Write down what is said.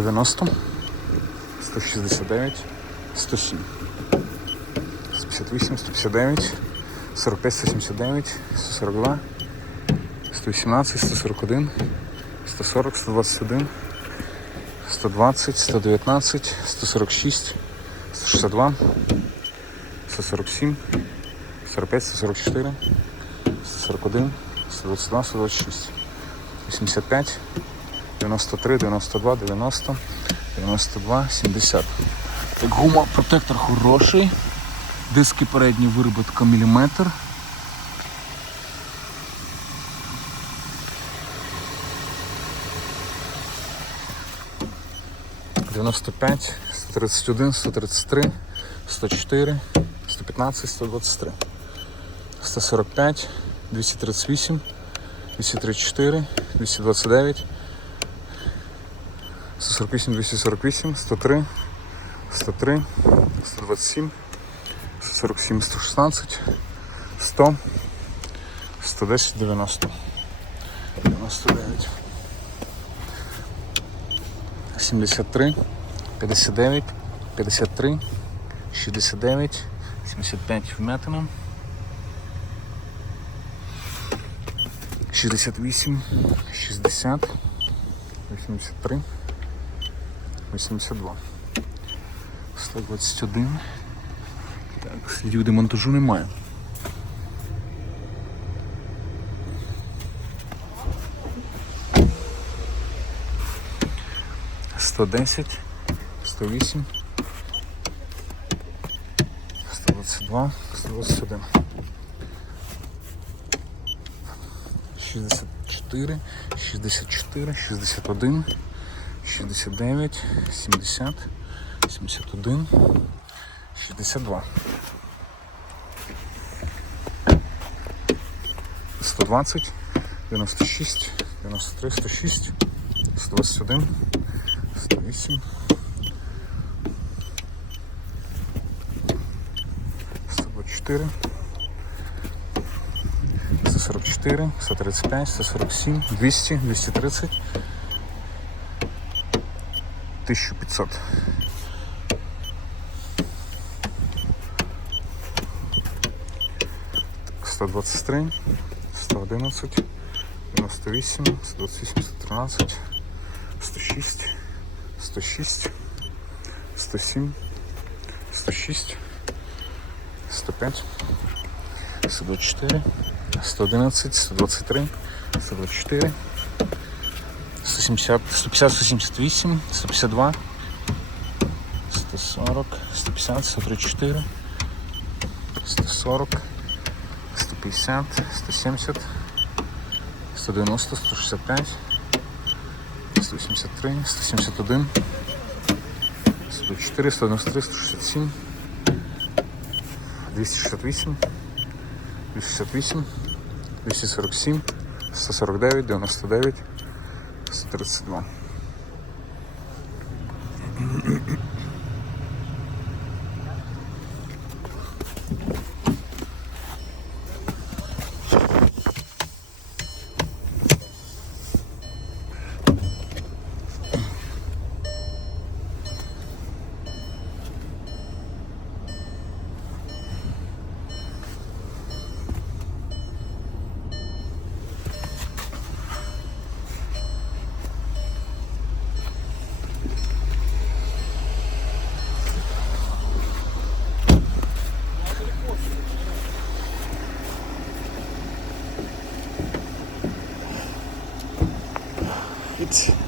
90, 169, 107, 158, 159, 45, 179, 142, 118, 141, 140, 121, 120, 119, 146, 162, 147, 45, 144, 141, 122, 126, 85, 93, 92, 90, 92, 70. Так, гума протектор хороший. Диски передні вироботка міліметр. Дев'яносто п'ять, сто тридцять один, сто тридцять три, сто чотири, сто п'ятнадцять, сто двадцять три, сто сорок п'ять, двісті тридцять вісім, двісті тридцять чотири, двісті двадцять дев'ять, 148, 248, 103, 103, 127, 147, 116, 100, 110, 90, 99, 73, 59, 53, 69, 75 вмятина, 68, 60, 83, 82. 121. Так, слідів демонтажу немає. Сто десять, сто вісім, сто двадцять два, сто двадцять один. Шістдесят чотири, шістдесят чотири, шістдесят один. 69, 70, 71, 62. 120, 96, 93, 106, 121, 108, 124, 144, 135, 147, 200, 230, 1500. Так, 123, 111, 98, 128, 113, 106, 106, 107, 106, 105, 124, 111, 123, 124, 170, 150, 178, 152, 140, 150, 134, 140, 150, 170, 190, 165, 183, 171, 104, 193, 167, 268, 268, 247, 149, 99, 132. It's